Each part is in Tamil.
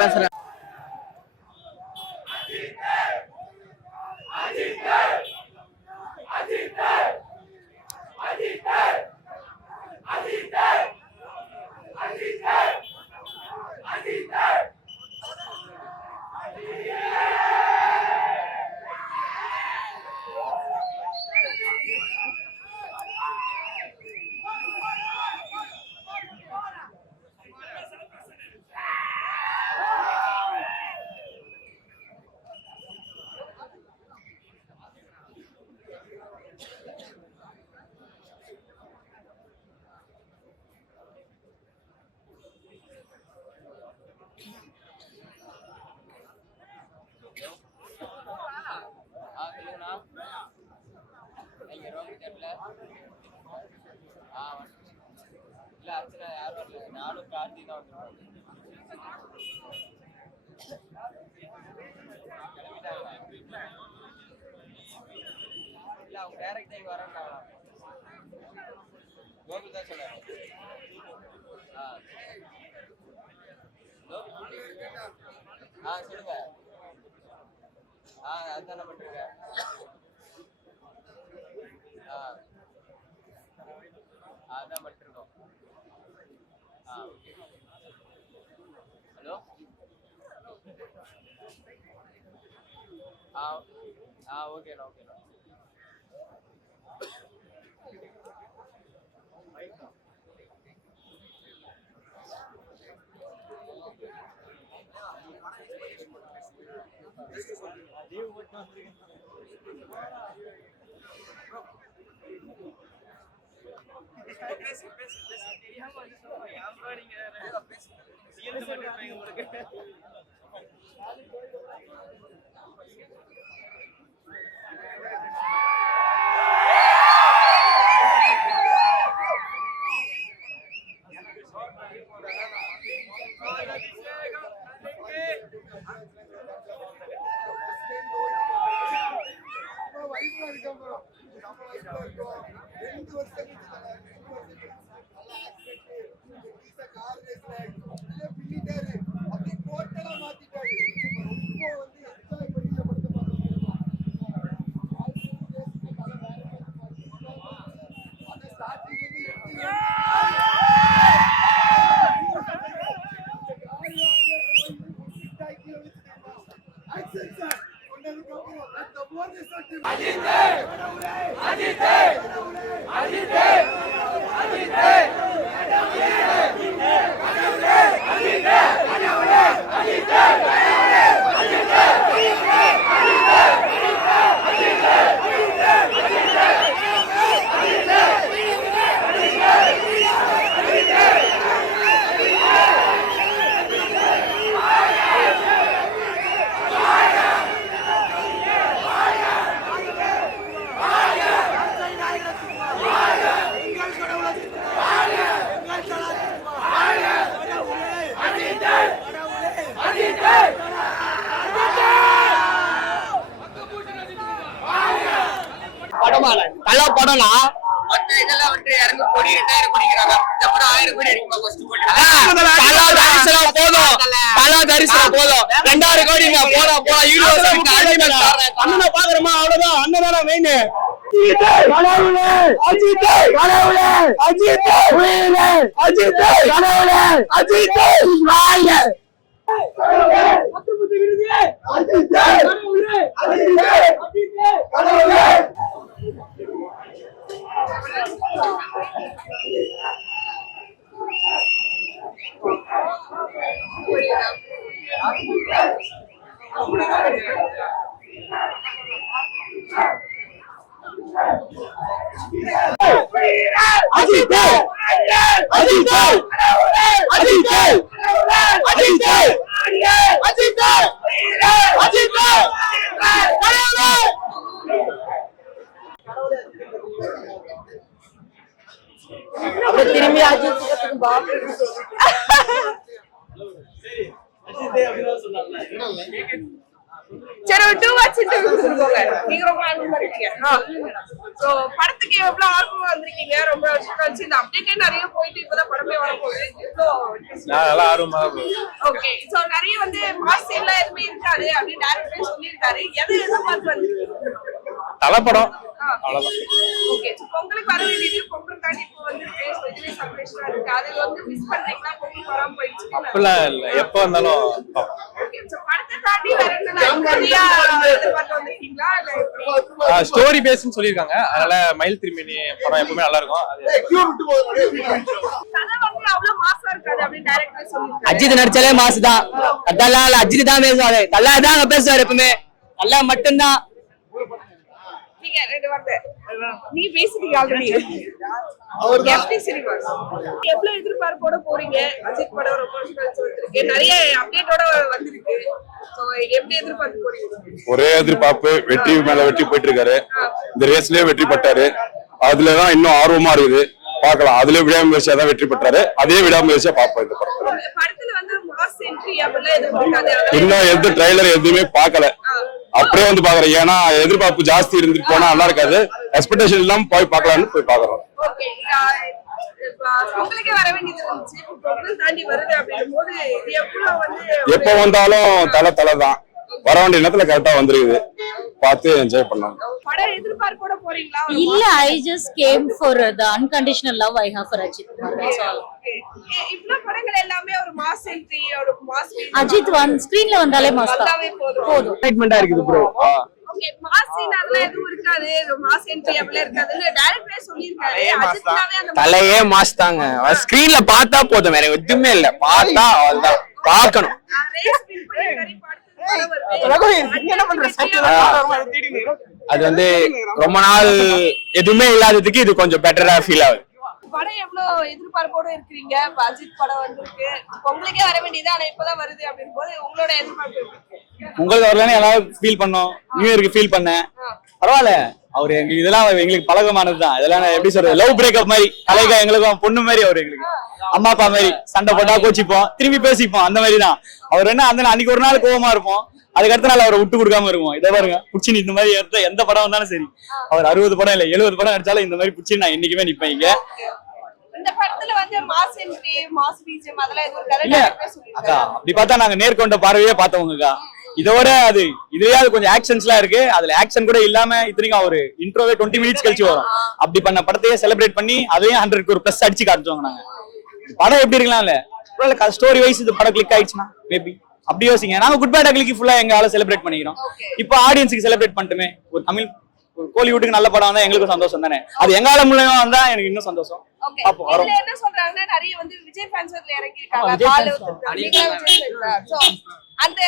பேசுறேன். சொல்லுங்க. அதான பண்றீங்க. அதான் பண்ணிருக்கோம். ஹலோ. ஓகேண்ணா ஓகேண்ணா. நல்ல படம்னா மத்த இதெல்லாம் வந்து 200 கோடி 2000 கோடிங்கிறாங்க. இந்த படம் 1000 கோடி அடிக்குமா? ஃபர்ஸ்ட் போட்டு தரிசனம் போதும் 2000 கோடி போடா அண்ணனை பாக்குறோமா அவ்வளவுதான். அண்ணன் தானே மெயின். திரும்பி சரி ஒரு 2 வாட்ச் இன்டர்வியூ கொடுத்துருக்கோங்க. நீங்க ரொம்ப ஆர்வமா இருக்கீங்க. சோ படத்துக்கு எவ்வளவு ஆர்வமா வந்திருக்கீங்க? ரொம்ப வருஷம் கழிச்சு இந்த அப்டேட்டே நிறைய போயிட்டு இப்பதான் படமே வரப்போகுது. நல்லா ஆர்வமா. ஓகே சோ நிறைய வந்து மாஸ் எல்லாம் எதுவுமே இருக்காது அப்படின்னு டைரக்டர் சொல்லியிருக்காரு. எதை எதிர்பார்த்து வந்திருக்கீங்க? தலைப்படம் அவ்வளவுதான். ஓகே சோ பொங்கலுக்கு வர வேண்டியது பொங்கல் தாண்டி இப்போ வந்துருக்கு. சோ இதுவே செலிப்ரேஷனா இருக்கு. அது வந்து மிஸ் பண்றீங்களா? பொங்கல் வராம போயிடுச்சு. அப்படிலாம் இல்ல, எப்ப வந்தாலும். ஓகே சோ படத்தை தாண்டி வேற என்ன நிறைய எதிர்பார்த்து வந்திருக்கீங்களா? இல்ல ஸ்டோரி பேஸ்னு சொல்லிருக்காங்க. அதனால மயில் திரும்பினி படம் எப்பவுமே நல்லா இருக்கும். அஜித் நடிச்சாலே மாசு தான். அதெல்லாம் இல்ல, அஜித் தான் பேசுவாரு. நல்லா தான் பேசுவாரு எப்பவுமே. நல்லா மட்டும்தான். நீங்க ரெண்டு வார்த்தை நீ பேசிட்டீங்க ஆல்ரெடி. எப்படி சினிமாஸ் எவ்வளவு எதிர்பார்ப்போட போறீங்க? அஜித் படம் ரொம்ப வருஷம் கழிச்சு வந்திருக்கு. நிறைய அப்டேட்டோட வந்திருக்கு. சோ எப்படி எதிர்பார்த்து போறீங்க? ஒரே எதிர்பார்ப்பு, வெற்றி மேல வெற்றி போயிட்டு இருக்காரு. இந்த ரேஸ்லயே வெற்றி பட்டாரு. அதுலதான் இன்னும் ஆர்வமா இருக்குது. பார்க்கலாம். அதுலயும் விடாமுயற்சியா தான் வெற்றி பெற்றாரு. அதே விடாமுயற்சியா பார்ப்போம் இந்த படத்துல. படத்துல வந்து மாஸ் என்ட்ரி அப்படிலாம் எதுவும் இருக்காது. இன்னும் எந்த ட்ரைலர் எதுவுமே பார்க்கல, அப்படியே வந்து பாக்குறேன். ஏன்னா எதிர்பார்ப்பு ஜாஸ்தி இருந்துட்டு போனா நல்லா இருக்காது. எக்ஸ்பெக்டேஷன் இல்லாம போய் பார்க்கலாம்னு போய் பாக்குறோம். ஓகே, உங்களுக்கு வர வேண்டியது இருந்துச்சு, பொங்கல் தாண்டி வருது அப்படிங்கும்போது இது எவ்வளவு வந்து எப்ப வந்தாலும் தலை தான். வர வேண்டிய நேரத்துல கரெக்டா வந்துருக்குது. பார்த்து என்ஜாய் பண்ணலாம். படம் எதிர்பார்ப்போட போறீங்களா? இல்ல, I just came for the unconditional love I have for Ajit Kumar. That's all. இவ்ளோ படங்கள் எல்லாமே ஒரு மாஸ் என்ட்ரி, ஒரு மாஸ் அஜித் ஸ்கிரீன்ல வந்தாலே மாஸ் தான். வந்தாவே போதும். எக்ஸைட்மெண்டா இருக்குது ப்ரோ. ஓகே, மாஸ் சீன் அதெல்லாம் எதுவும் இருக்காது, மாஸ் என்ட்ரி அப்படிலாம் இருக்காதுன்னு டைரக்டரே சொல்லிருக்காரு. அஜித்னாவே அந்த தலையே மாஸ் தாங்க. ஸ்கிரீன்ல பார்த்தா போதும், வேற எதுவுமே இல்ல. பார்த்தா அவ்வளவுதான், பார்க்கணும். ரேஸ் வின் பண்ணிருக்காரு. அது வந்து ரொம்ப நாள் எதுவுமே இல்லாததுக்கு இது கொஞ்சம் பெட்டரா ஃபீல் ஆகுது. படம் எவ்வளவு எதிர்பார்ப்போட இருக்கிறீங்க? அஜித் படம் வந்திருக்கு, உங்களுக்கே வர வேண்டியது, ஆனா இப்பதான் வருது அப்படின் போது உங்களோட எதிர்பார்ப்பு உங்களுக்கு வரலன்னு எல்லாரும் ஃபீல் பண்ணோம். நியூ இயருக்கு ஃபீல் பண்ணேன். பரவாயில்ல, அவரு எங்களுக்கு இதெல்லாம் எங்களுக்கு பழக்கமானதுதான். இதெல்லாம் எப்படி சொல்றது, லவ் பிரேக்கப் மாதிரி. கலைக்கா எங்களுக்கும் பொண்ணு மாதிரி, அவரு எங்களுக்கு அம்மா அப்பா மாதிரி. சண்டை போட்டா கோச்சிப்போம், திரும்பி பேசிப்போம், அந்த மாதிரி தான். அவர் என்ன அந்த அன்னைக்கு ஒரு நாள் கோவமா இருப்போம், அதுக்கு அடுத்த நாள் அவரை விட்டு கொடுக்காம இருக்கும். இதை பாருங்க, புடிச்சு இந்த மாதிரி எந்த படம் வந்தாலும் சரி, அவர் 60 படம் இல்ல 70 படம் நடிச்சாலும் இந்த மாதிரி புடிச்சு நான் என்னைக்குமே நிப்பேன் இங்க. இந்த படத்துல வந்து மாஸ் என்ட்ரி, மாஸ் பிஜிஎம் அதெல்லாம் எதுவும் இருக்காது. இல்ல அக்கா, அப்படி பார்த்தா நாங்க நேர்கொண்ட பார்வையே பார்த்தவங்கக்கா. இதோட இதுலயே கொஞ்சம் ஆக்ஷன்ஸ் எல்லாம் இருக்கு. அதுல ஆக்ஷன் கூட இல்லாம இத்தனைக்கும் ஒரு இன்ட்ரோவே 20 மினிட்ஸ் கழிச்சு வரும். அப்படி பண்ண படத்தையே செலிப்ரேட் பண்ணி அதையும் 100க்கு ஒரு பிளஸ் அடிச்சு காட்டுவாங்க. நாங்க படம் எப்படி இருக்கலாம்ல, ஸ்டோரி வைஸ் இந்த படம் கிளிக் ஆயிடுச்சுன்னா மேபி அப்படி யோசிங்க. நாங்க குட் பேட் அக்லிக்கு ஃபுல்லா எங்களால செலிப்ரேட் பண்ணிக்கிறோம். இப்போ ஆடியன்ஸுக்கு செலிப்ரேட் பண்ணிட்டுமே. ஒரு தமிழ் கோலிவுட்டுக்கு நல்ல படம் வந்தா எங்களுக்கும் சந்தோஷம் தானே. அது எங்கால மூலமா வந்தா எனக்கு இன்னும் சந்தோஷம். அப்போ இதுல என்ன சொல்றாங்கன்னா, நிறைய வந்து விஜய் ஃபேன்ஸ் அதுல இறங்கி இருக்காங்க. அந்த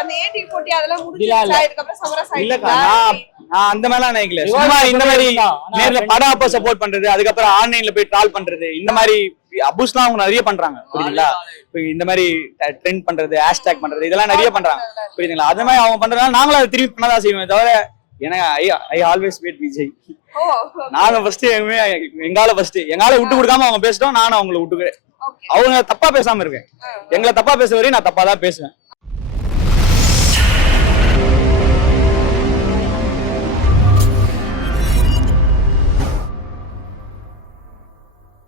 அந்த ஏடி போட்டி அதெல்லாம் முடிஞ்சிருச்சா? இதுக்கப்புறம் சமரசம் இல்லக்கா, ஆயிடுச்சா? நான் அந்த மாதிரிலாம் நினைக்கல. சும்மா இந்த மாதிரி நேர்ல படம் அப்ப சப்போர்ட் பண்றது, அதுக்கப்புறம் ஆன்லைன்ல போய் ட்ரால் பண்றது, இந்த மாதிரி அபூஸ்லாம் அவங்க நிறைய பண்றாங்க. புரியுதுங்களா? இந்த மாதிரி ட்ரெண்ட் பண்றது, ஹேஷ்டேக் பண்றது, இதெல்லாம் நிறைய பண்றாங்க. புரியுதுங்களா? அது மாதிரி அவங்க பண்றதுனால நாங்களும் அதை திருப்பி பண்ணதான் செய்வோம். தவிர எனக்கு ஐ ஆல்வேஸ் வெயிட் விஜய். நாங்க ஃபர்ஸ்ட் எங்கால விட்டு கொடுக்காம அவங்க பேசிட்டோம், நானும் அவங்களை விட்டுக்கிறேன். அவங்க தப்பா பேசாம இருக்கேன். எங்களை தப்பா பேசுற வரையும் நான் தப்பா தான் பேசுவேன்.